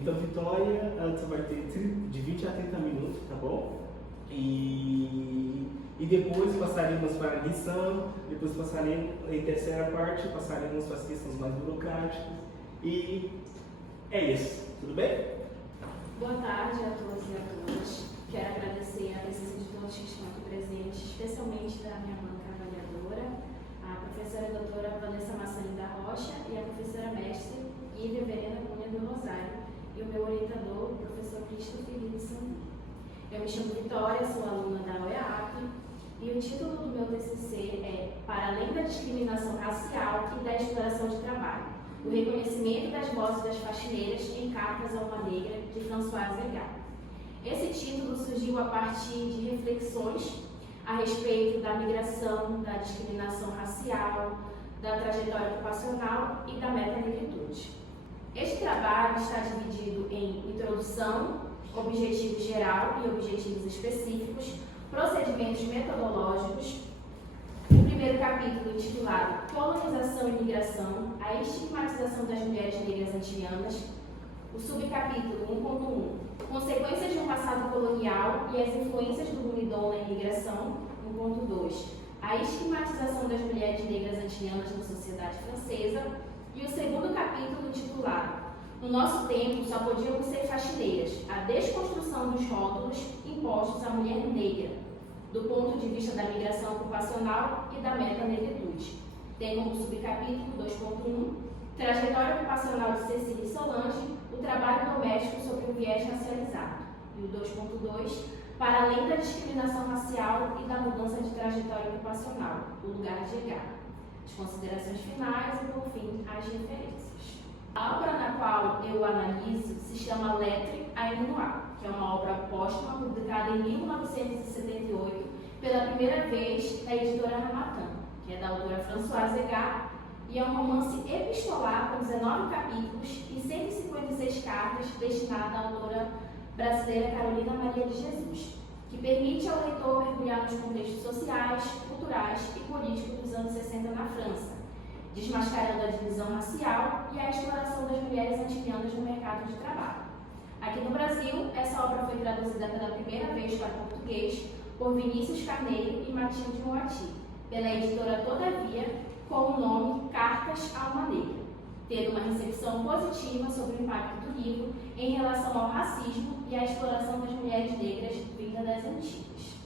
Então, Vitória, você vai ter de 20 a 30 minutos, tá bom? E depois passaremos para a lição, depois passaremos, em terceira parte, passaremos para as questões mais burocráticas. E é isso, tudo bem? Boa tarde a todos e a todas. Quero agradecer a presença de todos que estão aqui presentes, especialmente da minha banca avaliadora, a professora doutora Vanessa Massarim da Rocha e a professora mestre Ivy Verena Cunha do Rosário, e o meu orientador, o professor Cristo Felipe Sandu. Eu me chamo Vitória, sou aluna da OEAP, e o título do meu TCC é Para além da discriminação racial e da exploração de trabalho, o reconhecimento das vozes das faxineiras em Cartas a uma Negra, de Françoise Hegar. Esse título surgiu a partir de reflexões a respeito da migração, da discriminação racial, da trajetória ocupacional e da metanegritude. Este trabalho está dividido em introdução, objetivo geral e objetivos específicos, procedimentos metodológicos. O primeiro capítulo, intitulado Colonização e Migração, a estigmatização das mulheres negras antilhanas. O subcapítulo 1.1, Consequências de um passado colonial e as influências do Rumidom na imigração. 1.2, a estigmatização das mulheres negras antilhanas na sociedade francesa. E o segundo capítulo, intitulado No Nosso Tempo Só Podíamos Ser Faxineiras, a desconstrução dos rótulos impostos à mulher negra, do ponto de vista da migração ocupacional e da metanegritude. Tem como subcapítulo 2.1, Trajetória Ocupacional de Cecília e Solange, o trabalho doméstico sobre o viés racializado. E o 2.2, Para além da discriminação racial e da mudança de trajetória ocupacional, o lugar de Hegar. As considerações finais e, por fim, as referências. A obra na qual eu analiso se chama Lettre à Noir, que é uma obra póstuma publicada em 1978 pela primeira vez na editora Ramatan, que é da autora Françoise Hegar, e é um romance epistolar com 19 capítulos e 156 cartas destinada à autora brasileira Carolina Maria de Jesus, que permite ao leitor mergulhar nos contextos sociais, culturais e políticos dos anos 60 na França, desmascarando a divisão racial e a exploração das mulheres antilhanas no mercado de trabalho. Aqui no Brasil, essa obra foi traduzida pela primeira vez para português por Vinícius Carneiro e Matilde Moati, pela editora Todavia, com o nome Cartas a uma Negra, tendo uma recepção positiva sobre o impacto do livro em relação ao racismo e à exploração das mulheres negras vinda das Antilhas.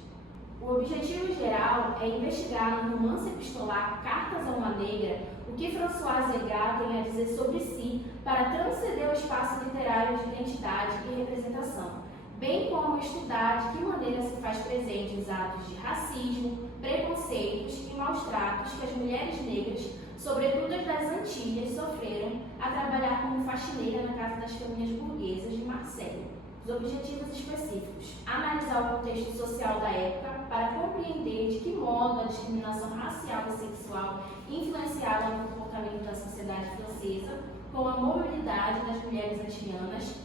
O objetivo geral é investigar no romance epistolar Cartas a uma Negra o que Françoise Hegar tem a dizer sobre si para transcender o espaço literário de identidade e representação, bem como estudar de que maneira se faz presente os atos de racismo, preconceitos e maus tratos que as mulheres negras, sobretudo as das Antilhas, sofreram a trabalhar como faxineira na casa das famílias burguesas de Marselha. Os objetivos específicos: analisar o contexto social da época para compreender de que modo a discriminação racial e sexual influenciava no comportamento da sociedade francesa, com a mobilidade das mulheres antilhanas,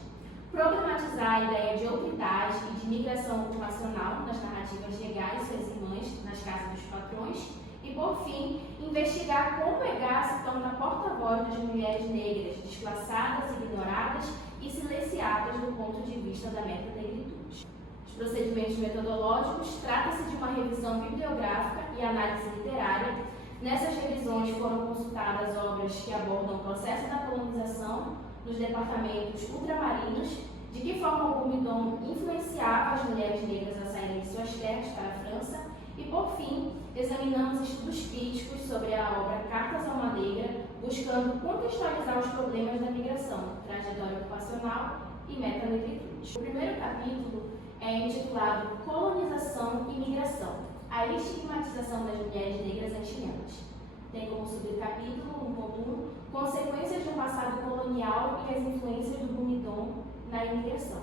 problematizar a ideia de outridade e de migração ocupacional nas narrativas de Hegar e suas irmãs nas casas dos patrões e, por fim, investigar como Hegar se torna porta-voz das mulheres negras desclassadas, ignoradas e silenciadas do ponto de vista da metanegritude. Os procedimentos metodológicos trata-se de uma revisão bibliográfica e análise literária. Nessas revisões foram consultadas obras que abordam o processo da colonização nos departamentos ultramarinos, de que forma o Rumidom influenciava as mulheres negras a saírem de suas terras para a França e, por fim, examinamos estudos críticos sobre a obra Cartas a uma Negra, buscando contextualizar os problemas da migração, trajetória ocupacional e metanegritude. O primeiro capítulo é intitulado Colonização e Migração, a estigmatização das mulheres negras antilhanas. Tem como subcapítulo 1.1 Consequências de um passado colonial e as influências do Rumidom na imigração.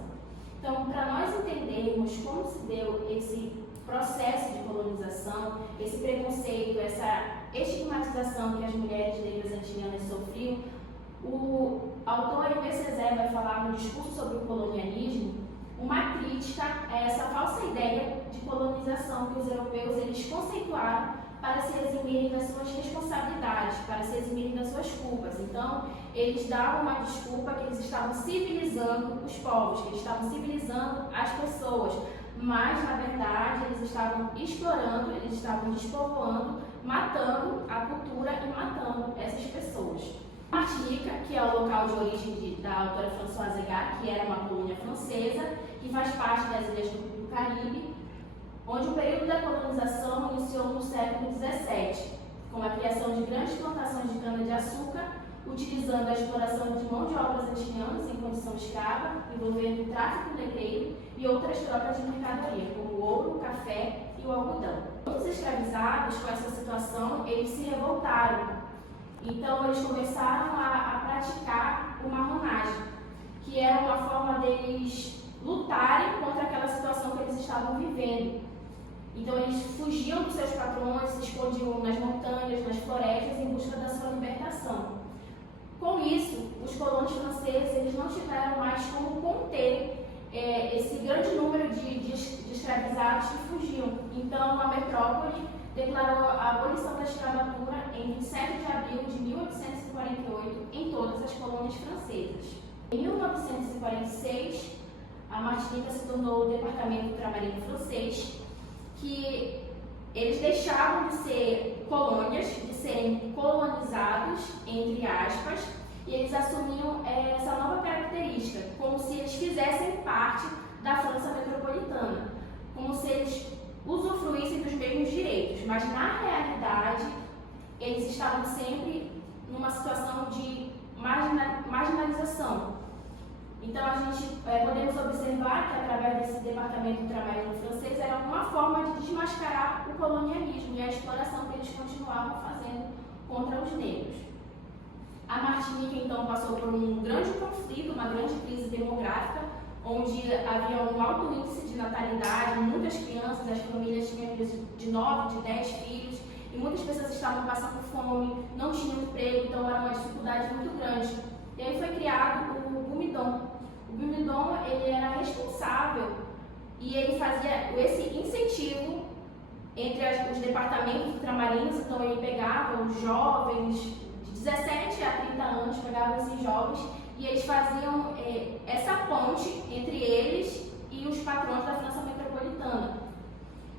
Então, para nós entendermos como se deu esse processo de colonização, esse preconceito, essa estigmatização que as mulheres negras antilhanas sofriam, o autor Aimé Césaire vai falar no discurso sobre o colonialismo uma crítica a essa falsa ideia de colonização que os europeus eles conceituaram para se eximirem das suas responsabilidades, para se eximirem das suas culpas. Então, eles davam uma desculpa que eles estavam civilizando os povos, que eles estavam civilizando as pessoas, mas, na verdade, eles estavam explorando, eles estavam despovoando, matando a cultura e matando essas pessoas. Martinica, que é o local de origem da autora Françoise Agar, que era uma colônia francesa, que faz parte das ilhas do Caribe, onde o período da colonização iniciou no século XVII, com a criação de grandes plantações de cana-de-açúcar, utilizando a exploração de mão de obras haitianas em condição escrava, envolvendo o tráfico negreiro e outras trocas de mercadoria, como o ouro, o café e o algodão. Muitos escravizados, com essa situação, eles se revoltaram. Então, eles começaram a praticar o marronagem, que era uma forma deles lutarem contra aquela situação que eles estavam vivendo. Então, eles fugiam dos seus patrões, se escondiam nas montanhas, nas florestas, em busca da sua libertação. Com isso, os colonos franceses eles não tiveram mais como conter esse grande número de escravizados que fugiam. Então, a metrópole declarou a abolição da escravatura em 27 de abril de 1848 em todas as colônias francesas. Em 1946, a Martinica se tornou o departamento ultramarino francês, que eles deixavam de ser colônias, de serem colonizados, entre aspas, e eles assumiam essa nova característica, como se eles fizessem parte da França metropolitana, como se eles usufruíssem dos mesmos direitos, mas na realidade eles estavam sempre numa situação de marginalização. Então a gente podemos observar que através desse departamento ultramarino francês era uma forma de desmascarar o colonialismo e a exploração que eles continuavam fazendo contra os negros. A Martinica então passou por um grande conflito, uma grande crise demográfica, onde havia um alto índice de natalidade, muitas crianças, as famílias tinham de 9, de 10 filhos, e muitas pessoas estavam passando fome, não tinham emprego, então era uma dificuldade muito grande. E aí foi criado o Bumidom. O Bumidom ele era responsável e ele fazia esse incentivo entre os departamentos ultramarinos, então ele pegava os jovens de 17 a 30 anos, pegava esses jovens e eles faziam essa ponte entre eles e os patrões da França metropolitana.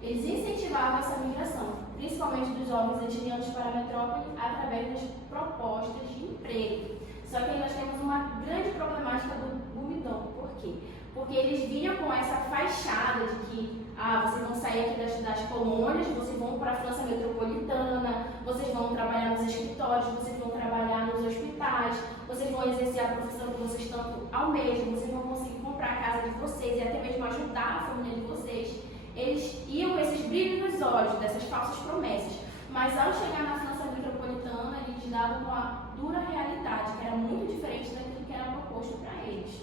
Eles incentivavam essa migração, principalmente dos jovens etnianos para a metrópole, através das propostas de emprego. Só que aí nós temos uma grande problemática do Bumidom. Por quê? Porque eles vinham com essa fachada de que vocês vão sair aqui das colônias, vocês vão para a França metropolitana, vocês vão trabalhar nos escritórios, vocês vão trabalhar nos hospitais, vocês vão exercer a profissão que vocês tanto almejam, vocês vão conseguir comprar a casa de vocês e até mesmo ajudar a família de vocês. Eles iam com esses brilhos nos olhos, dessas falsas promessas, mas ao chegar na França metropolitana, eles davam uma dura realidade, que era muito diferente daquilo que era proposto para eles.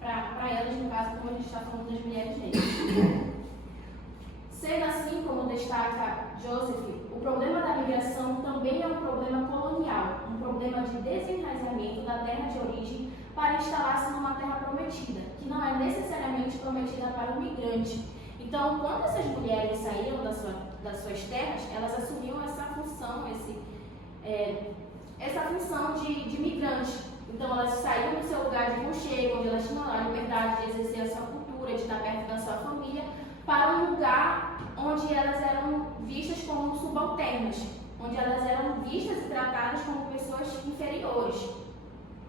Para elas, no caso, como a gente está falando das mulheres negras. Sendo assim, como destaca Joseph, o problema da migração também é um problema colonial, um problema de desenraizamento da terra de origem para instalar-se numa terra prometida, que não é necessariamente prometida para o migrante. Então, quando essas mulheres saíram das suas terras, elas assumiam essa função, essa função de migrante. Então, elas saíam do seu lugar de conchego, onde elas tinham a liberdade de exercer a sua cultura, de estar perto da sua família, para um lugar onde elas eram vistas como subalternas, onde elas eram vistas e tratadas como pessoas inferiores.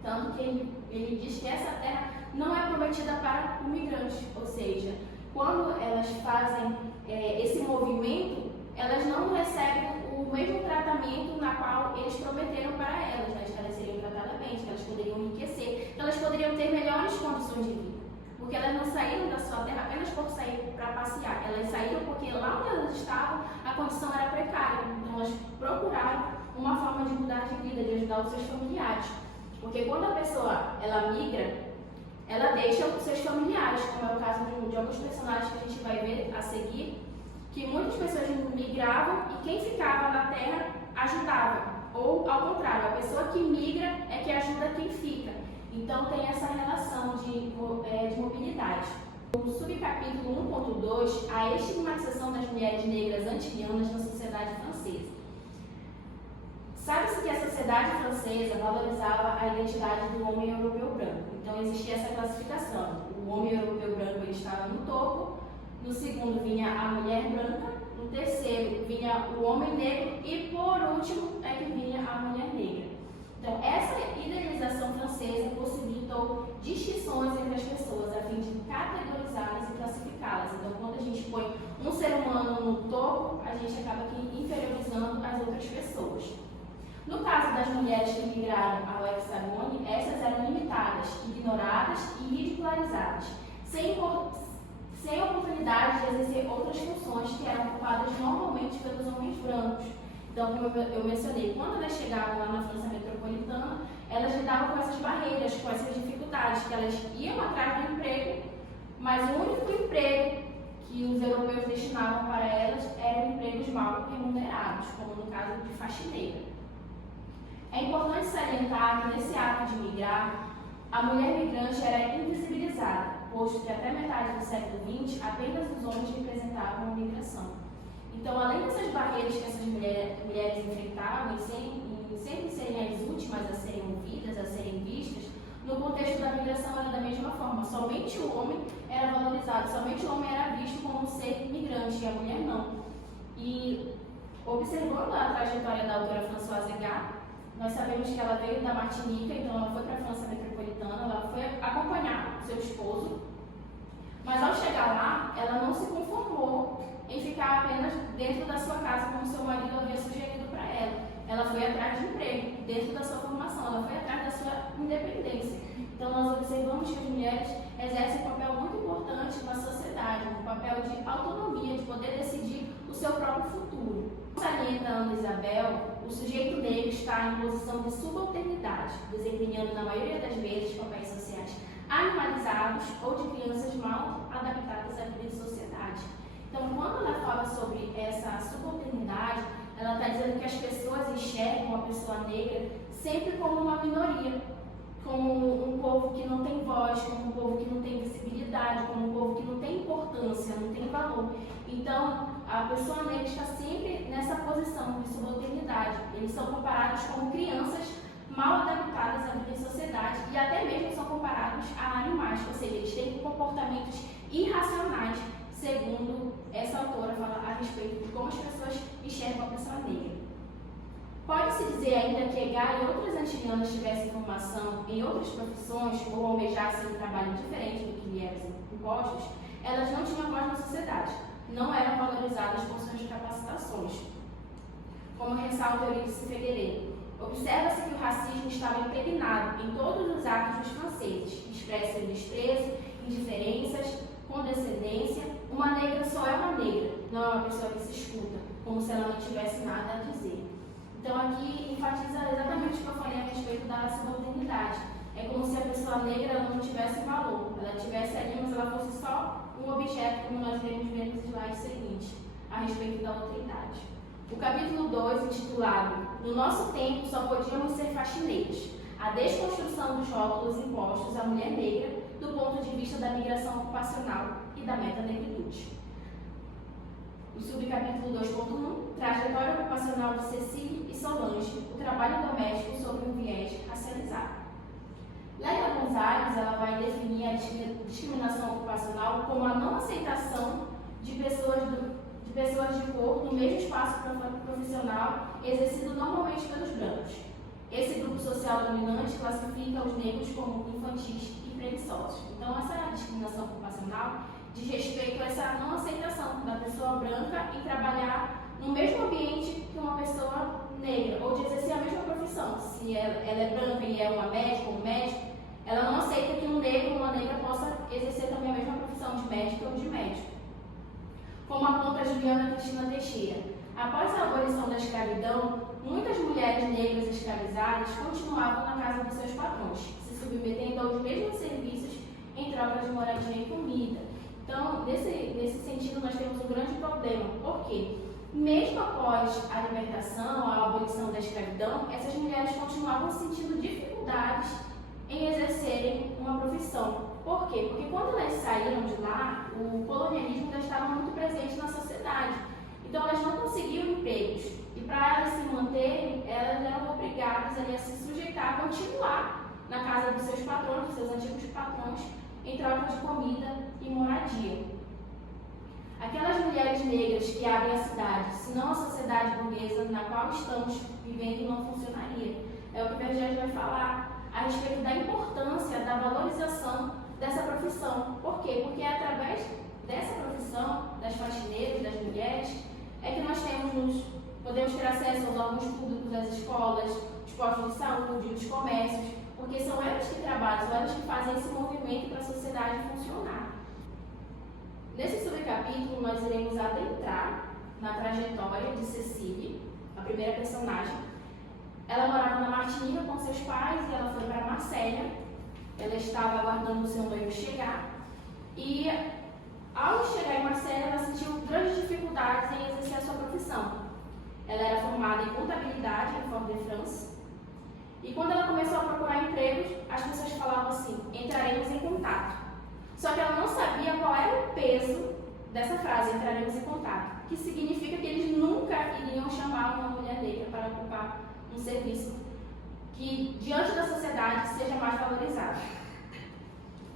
Tanto que ele diz que essa terra não é prometida para o migrante, ou seja, quando elas fazem esse movimento, elas não recebem o mesmo tratamento na qual eles prometeram para elas, né? Que elas seriam tratadas bem, que elas poderiam enriquecer, que elas poderiam ter melhores condições de vida. Porque elas não saíram da sua terra apenas por sair para passear, elas saíram porque lá onde elas estavam a condição era precária, então elas procuraram uma forma de mudar de vida, de ajudar os seus familiares. Porque quando a pessoa ela migra, ela deixa os seus familiares, como é o caso de alguns personagens que a gente vai ver a seguir, que muitas pessoas migravam e quem ficava na terra ajudava, ou ao contrário, a pessoa que migra é que ajuda quem fica. Então tem essa relação de mobilidade. No subcapítulo 1.2, a estigmatização das mulheres negras antilhanas na sociedade francesa. Sabe-se que a sociedade francesa valorizava a identidade do homem europeu branco. Então existia essa classificação. O homem europeu branco ele estava no topo, no segundo vinha a mulher branca, no terceiro vinha o homem negro e por último é que vinha a mulher negra. Então essa idealização francesa possibilitou distinções entre as pessoas a fim de categorizá-las e classificá-las. Então quando a gente põe um ser humano no topo, a gente acaba aqui inferiorizando as outras pessoas. No caso das mulheres que migraram ao hexagônio, essas eram limitadas, ignoradas e ridicularizadas, sem oportunidade de exercer outras funções que eram ocupadas normalmente pelos homens brancos. Então, como eu mencionei, quando elas chegavam lá na França metropolitana, elas lidavam com essas barreiras, com essas dificuldades, que elas iam atrás do emprego, mas o único emprego que os europeus destinavam para elas eram empregos mal remunerados, como no caso de faxineira. É importante salientar que nesse ato de migrar, a mulher migrante era invisibilizada, posto que até metade do século XX apenas os homens representavam a migração. Então, além dessas barreiras que essas mulheres enfrentavam em sempre serem as últimas a serem ouvidas, a serem vistas, no contexto da migração era da mesma forma. Somente o homem era valorizado, somente o homem era visto como um ser migrante e a mulher não. E observando a trajetória da autora Françoise Gard, nós sabemos que ela veio da Martinica, então ela foi para a França metropolitana, ela foi acompanhar o seu esposo, mas ao chegar lá, ela não se conformou em ficar apenas dentro da sua casa, como seu marido havia sugerido para ela. Ela foi atrás de emprego, dentro da sua formação, ela foi atrás da sua independência. Então nós observamos que as mulheres exercem um papel muito importante na sociedade, um papel de autonomia, de poder decidir o seu próprio futuro. Salienta Ana Isabel, o sujeito negro está em posição de subalternidade, desempenhando na maioria das vezes papéis sociais animalizados ou de crianças mal adaptadas à vida em sociedade. Então, quando ela fala sobre essa subalternidade, ela está dizendo que as pessoas enxergam a pessoa negra sempre como uma minoria, como um povo que não tem voz, como um povo que não tem visibilidade, como um povo que não tem importância, não tem valor. Então, a pessoa negra está sempre nessa posição de subalternidade. Eles são comparados como crianças mal adaptadas à vida em sociedade e até mesmo são comparados a animais, ou seja, eles têm comportamentos irracionais, segundo essa autora fala a respeito de como as pessoas enxergam a pessoa negra. Pode-se dizer ainda que Gard e outras antilianas tivessem formação em outras profissões ou almejassem um trabalho diferente do que lhe eram impostos, elas não tinham voz na sociedade, não eram valorizadas por suas capacitações. Como ressalta Eurídice Figueiredo, observa-se que o racismo estava impregnado em todos os atos dos franceses, expresso em desprezo, indiferenças, condescendência. Uma negra só é uma negra, não é uma pessoa que se escuta, como se ela não tivesse nada a dizer. Então aqui enfatiza exatamente o que eu falei a respeito da subalternidade. É como se a pessoa negra não tivesse valor, ela tivesse ali, mas ela fosse só um objeto, como nós veremos no slide seguinte, a respeito da outra-idade. O capítulo 2, intitulado No Nosso Tempo Só Podíamos Ser Faxineiros, a desconstrução dos rótulos impostos à mulher negra do ponto de vista da migração ocupacional e da metanegritude. O subcapítulo 2.1, Trajetória Ocupacional de Cecília e Solange, o trabalho doméstico sobre um viés racializado. Leila Gonzalez ela vai definir a discriminação ocupacional como a não aceitação de pessoas de cor no mesmo espaço profissional exercido normalmente pelos brancos. Esse grupo social dominante classifica os negros como infantis e preguiçosos. Então, essa discriminação ocupacional diz respeito a essa não aceitação da pessoa branca em trabalhar no mesmo ambiente que uma pessoa negra, ou de exercer a mesma profissão. Se ela é branca e é uma médica ou um médico, ela não aceita que um negro ou uma negra possa exercer também a mesma profissão de médico ou de médico. Como aponta Juliana Cristina Teixeira, após a abolição da escravidão, muitas mulheres negras escravizadas continuavam na casa dos seus patrões, se submetendo aos mesmos serviços em troca de moradia e comida. Então, nesse sentido, nós temos um grande problema. Por quê? Mesmo após a libertação, a abolição da escravidão, essas mulheres continuavam sentindo dificuldades em exercerem uma profissão. Por quê? Porque quando elas saíram de lá, o colonialismo já estava muito presente na sociedade. Então elas não conseguiam empregos. E para elas se manterem, elas eram obrigadas a se sujeitar a continuar na casa dos seus patrões, dos seus antigos patrões, em troca de comida e moradia. Aquelas mulheres negras que abrem a cidade, senão a sociedade burguesa na qual estamos vivendo não funcionaria. É o que o Vergés vai falar a respeito da importância da valorização dessa profissão. Por quê? Porque é através dessa profissão, das faxineiras, das mulheres, é que nós podemos ter acesso aos órgãos públicos, às escolas, os postos de saúde, os comércios, porque são elas que trabalham, são elas que fazem esse movimento para a sociedade funcionar. Nesse subcapítulo, nós iremos adentrar na trajetória de Cecília, a primeira personagem. Ela morava na Martinica com seus pais e ela foi para Marsella. Ela estava aguardando o seu noivo chegar e, ao chegar em Marsella, ela sentiu grandes dificuldades em exercer a sua profissão. Ela era formada em contabilidade em Fort-de-France e, quando ela começou a procurar empregos, as pessoas falavam assim: entraremos em contato. Só que ela não sabia qual era o peso dessa frase, entraremos em contato, que significa que eles nunca iriam chamar uma mulher negra para ocupar um serviço que, diante da sociedade, seja mais valorizado.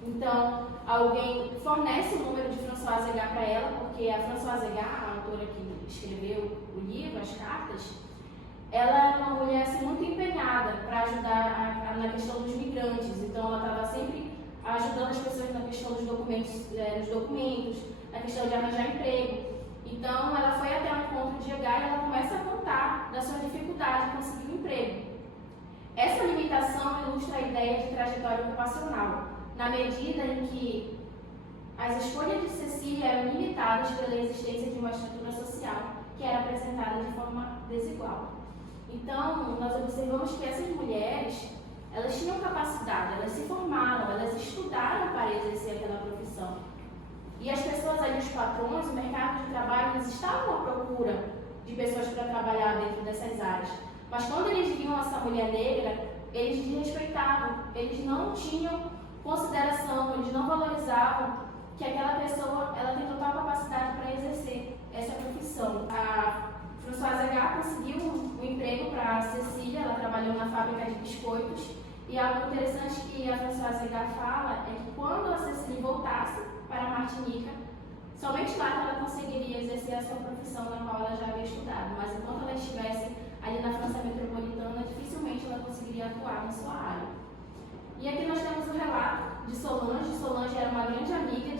Então, alguém fornece o número de Françoise Agar para ela, porque a Françoise Agar, a autora que escreveu o livro, as cartas, ela era uma mulher assim, muito empenhada para ajudar na questão dos migrantes. Então, ela estava sempre ajudando as pessoas na questão dos documentos, na questão de arranjar emprego. Então, ela foi até o encontro de Agar e ela começa a contar da sua dificuldade de conseguir um emprego. Essa limitação ilustra a ideia de trajetória ocupacional, na medida em que as escolhas de Cecília eram limitadas pela existência de uma estrutura social que era apresentada de forma desigual. Então, nós observamos que essas mulheres, elas tinham capacidade, elas se formaram, elas estudaram para exercer aquela profissão. E as pessoas ali, os patrões, o mercado de trabalho, eles estavam à procura de pessoas para trabalhar dentro dessas áreas. Mas quando eles viam essa mulher negra, eles desrespeitavam, eles não tinham consideração, eles não valorizavam que aquela pessoa ela tem total capacidade para exercer essa profissão. A Françoise Agar conseguiu um emprego para a Cecília, ela trabalhou na fábrica de biscoitos, e algo interessante que a Françoise Agar fala é que quando a Cecília voltasse para a Martinica, somente lá que ela conseguiria exercer a sua profissão na qual ela já havia estudado, mas enquanto ela estivesse ali na França metropolitana, dificilmente ela conseguiria atuar na sua área. E aqui nós temos o relato de Solange. Solange era uma grande amiga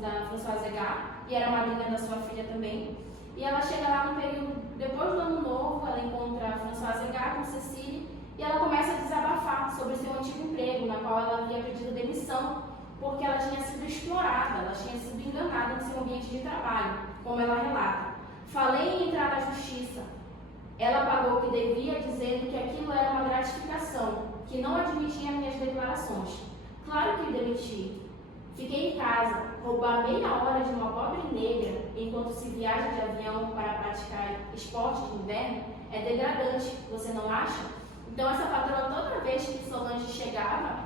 da Françoise Agar e era madrinha da sua filha também. E ela chega lá no período, depois do ano novo, ela encontra a Françoise Agar com Cecília e ela começa a desabafar sobre o seu antigo emprego, na qual ela havia pedido demissão, porque ela tinha sido explorada, ela tinha sido enganada no seu ambiente de trabalho, como ela relata. Falei em entrar na justiça. Ela pagou o que devia, dizendo que aquilo era uma gratificação, que não admitia minhas declarações. Claro que demiti. Fiquei em casa, roubar meia hora de uma pobre negra enquanto se viaja de avião para praticar esporte de inverno é degradante, você não acha? Então essa patroa, toda vez que Solange chegava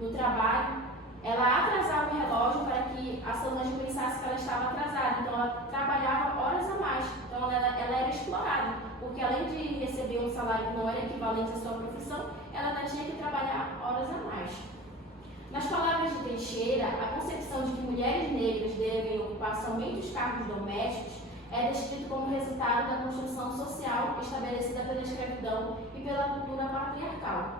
no trabalho, ela atrasava o relógio para que a Solange pensasse que ela estava atrasada. Então ela trabalhava horas a mais. Então ela era explorada, porque além de receber um salário que não era equivalente à sua profissão, ela ainda tinha que trabalhar horas a mais. Nas palavras de Teixeira, a concepção de que mulheres negras devem ocupar somente os cargos domésticos é descrito como resultado da construção social estabelecida pela escravidão e pela cultura patriarcal.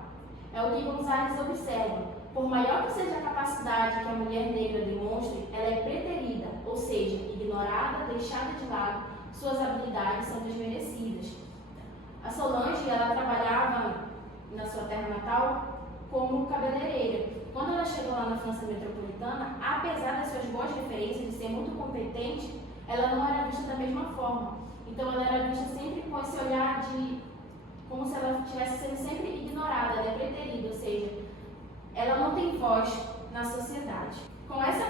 É o que Gonzalez observa. Por maior que seja a capacidade que a mulher negra demonstre, ela é preterida, ou seja, ignorada, deixada de lado, suas habilidades são desmerecidas. A Solange, ela trabalhava na sua terra natal como cabeleireira. Quando ela chegou lá na França metropolitana, apesar das suas boas referências, de ser muito competente, ela não era vista da mesma forma. Então ela era vista sempre com esse olhar de como se ela estivesse sendo sempre ignorada, ela é preterida, ou seja, ela não tem voz na sociedade. Com essa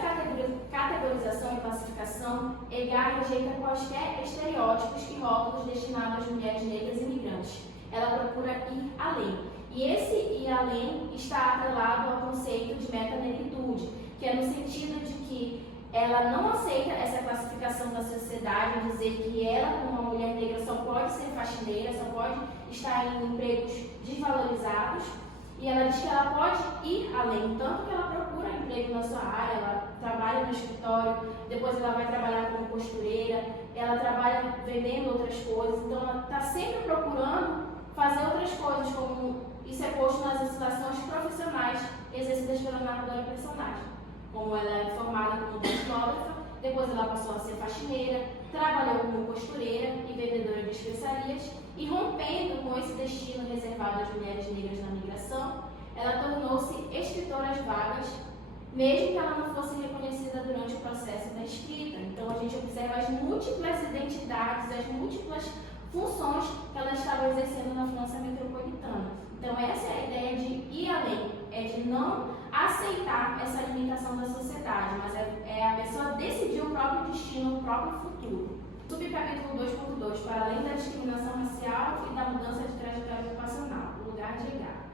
categorização e classificação, Agar rejeita quaisquer estereótipos e rótulos destinados às mulheres negras imigrantes. Ela procura ir além. E esse ir além está atrelado ao conceito de metanegritude, que é no sentido de que ela não aceita essa classificação da sociedade, dizer que ela, como uma mulher negra, só pode ser faxineira, só pode estar em empregos desvalorizados, e ela diz que ela pode ir além, tanto que ela procura emprego na sua área, ela trabalha no escritório, depois ela vai trabalhar como costureira, ela trabalha vendendo outras coisas, então ela está sempre procurando fazer outras coisas, como isso é posto nas instalações profissionais exercidas pela narradora personagem. Como ela é formada como datilógrafa, depois ela passou a ser faxineira, trabalhou como costureira e vendedora de especiarias, e rompendo com esse destino reservado às mulheres negras na migração, ela tornou-se escritora às vagas, mesmo que ela não fosse reconhecida durante o processo da escrita. Então a gente observa as múltiplas identidades, as múltiplas funções que ela estava exercendo na França metropolitana. Então essa é a ideia de ir além, é de não aceitar essa limitação da sociedade, mas é a pessoa decidir o próprio destino, o próprio futuro. Subcapítulo 2.2, para além da discriminação racial e da mudança de trajetória ocupacional, o lugar de Egar.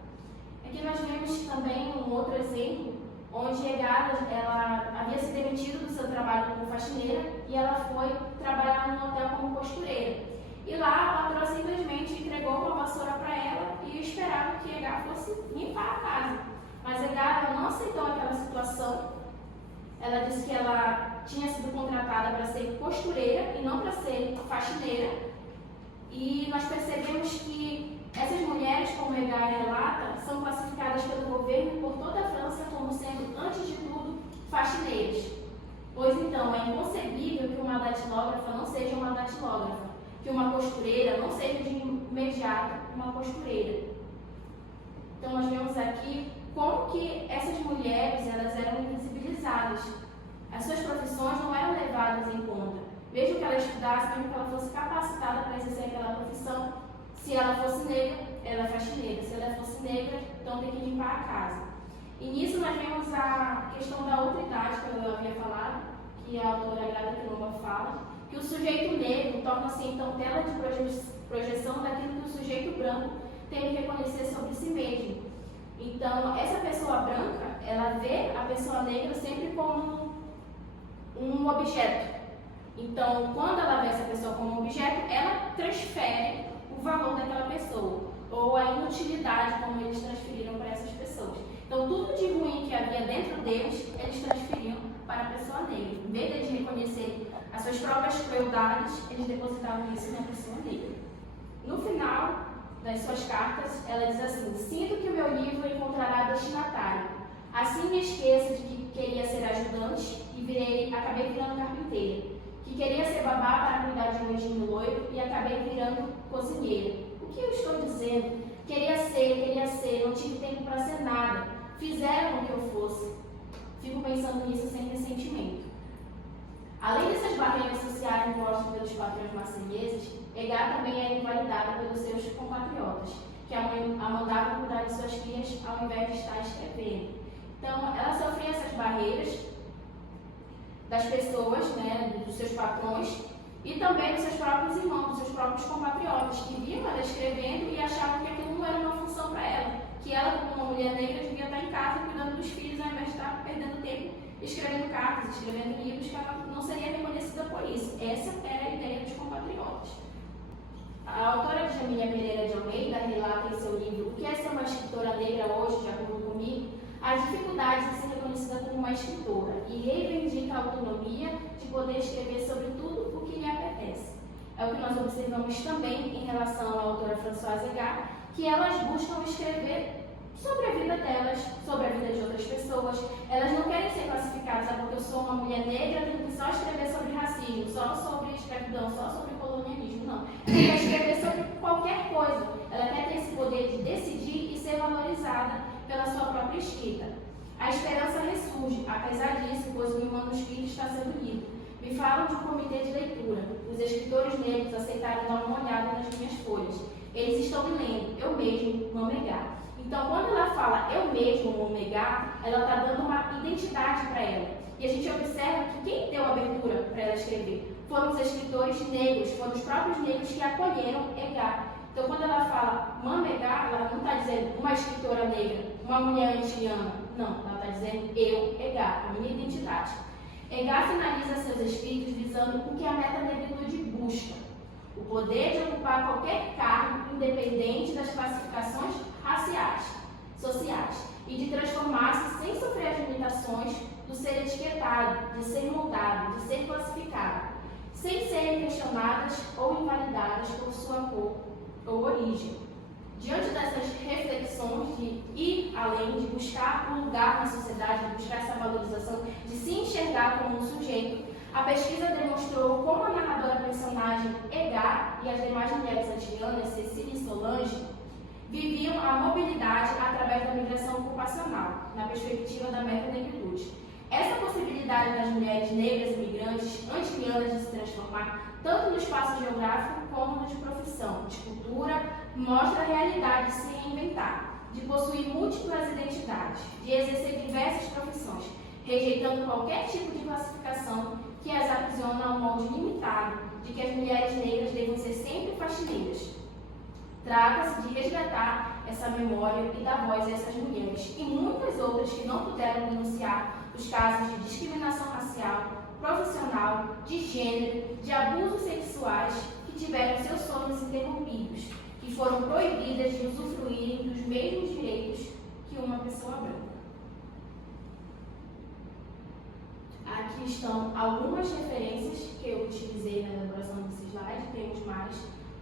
Aqui nós vemos também um outro exemplo, onde Egar ela havia se demitido do seu trabalho como faxineira e ela foi trabalhar num hotel como costureira. E lá a patroa simplesmente entregou uma vassoura para ela e esperava que Egar fosse limpar a casa. Mas Egar não aceitou aquela situação. Ela disse que ela tinha sido contratada para ser costureira e não para ser faxineira. E nós percebemos que essas mulheres, como Egar relata, são classificadas pelo governo por toda a França como sendo, antes de tudo, faxineiras. Pois então, é inconcebível que uma datilógrafa não seja uma datilógrafa, que uma costureira não seja de imediato uma costureira. Então nós vemos aqui como que essas mulheres elas eram invisibilizadas. As suas profissões não eram levadas em conta. Mesmo que ela estudasse, mesmo que ela fosse capacitada para exercer aquela profissão, se ela fosse negra, ela é faxineira. Se ela fosse negra, então tem que limpar a casa. E nisso nós vemos a questão da outra idade que eu havia falado, que a autora Grada Quilomba fala, que o sujeito negro torna-se então tela de projeção daquilo que o sujeito branco tem que reconhecer sobre si mesmo. Então, essa pessoa branca, ela vê a pessoa negra sempre como um objeto. Então, quando ela vê essa pessoa como um objeto, ela transfere o valor daquela pessoa, ou a inutilidade, como eles transferiram para essas pessoas. Então, tudo de ruim que havia dentro deles, eles transferiam para a pessoa negra. Em vez de reconhecer as suas próprias crueldades, eles depositavam isso na pessoa negra. No final das suas cartas, ela diz assim: sinto que o meu livro encontrará destinatário. Assim me esqueço de que queria ser ajudante e acabei virando carpinteira. Que queria ser babá para cuidar de um anjinho loiro e acabei virando cozinheira. O que eu estou dizendo? Queria ser, não tive tempo para ser nada. Fizeram o que eu fosse. Fico pensando nisso sem ressentimento. Além dessas barreiras sociais impostas pelos patrões marselheses, Egar também era invalidada pelos seus compatriotas, que a mandavam cuidar de suas filhas ao invés de estar escrevendo. Então, ela sofria essas barreiras das pessoas, dos seus patrões, e também dos seus próprios irmãos, dos seus próprios compatriotas, que viam ela escrevendo e achavam que aquilo não era uma função para ela, que ela, como uma mulher negra, devia estar em casa cuidando dos filhos, ao invés de estar perdendo tempo escrevendo cartas, escrevendo livros, que ela não seria reconhecida por isso. Essa era a ideia dos compatriotas. A autora Jamília Pereira de Almeida relata em seu livro O que é ser uma escritora negra hoje, de acordo comigo, as dificuldades de ser reconhecida como uma escritora e reivindica a autonomia de poder escrever sobre tudo o que lhe apetece. É o que nós observamos também em relação à autora Françoise Egar, que elas buscam escrever sobre a vida delas, sobre a vida de outras pessoas. Elas não querem ser classificadas porque eu sou uma mulher negra, tenho que só escrever sobre racismo, só sobre escravidão, só sobre colonialismo. Não. Ela quer escrever sobre qualquer coisa. Ela quer ter esse poder de decidir e ser valorizada pela sua própria escrita. A esperança ressurge, apesar disso, pois o meu manuscrito está sendo lido. Me falam de um comitê de leitura. Os escritores negros aceitaram dar uma olhada nas minhas folhas. Eles estão me lendo, eu mesmo, Mamegar. Então, quando ela fala eu mesmo, Mamegar, ela está dando uma identidade para ela. E a gente observa que quem deu abertura para ela escrever foram os escritores negros, foram os próprios negros que acolheram Egar. Então, quando ela fala Mamegar, ela não está dizendo uma escritora negra, uma mulher antiana. Não, ela está dizendo eu, EGA, a minha identidade. EGA finaliza seus escritos visando o que a metanegritude busca: o poder de ocupar qualquer cargo independente das classificações raciais, sociais, e de transformar-se sem sofrer as limitações do ser etiquetado, de ser moldado, de ser classificado, sem serem questionadas ou invalidadas por sua cor ou origem. Diante dessas reflexões de ir além, de buscar um lugar na sociedade, de buscar essa valorização, de se enxergar como um sujeito, a pesquisa demonstrou como a narradora personagem EGA e as demais mulheres antillanas, Cecília e Solange, viviam a mobilidade através da migração ocupacional, na perspectiva da metanegritude. Essa possibilidade das mulheres negras imigrantes antillanas de se transformar, tanto no espaço geográfico como no de profissão, de cultura, mostra a realidade de se reinventar, de possuir múltiplas identidades, de exercer diversas profissões, rejeitando qualquer tipo de classificação que as aprisiona a um molde limitado, de que as mulheres negras devem ser sempre faxineiras. Trata-se de resgatar essa memória e dar voz a essas mulheres e muitas outras que não puderam denunciar os casos de discriminação racial, profissional, de gênero, de abusos sexuais, que tiveram seus sonhos interrompidos, que foram proibidas de usufruírem dos mesmos direitos que uma pessoa branca. Aqui estão algumas referências que eu utilizei na elaboração desse slide, temos mais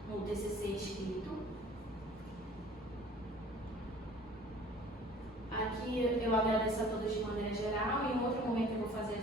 no TCC escrito. Aqui eu agradeço a todos de maneira geral e em outro momento eu vou fazer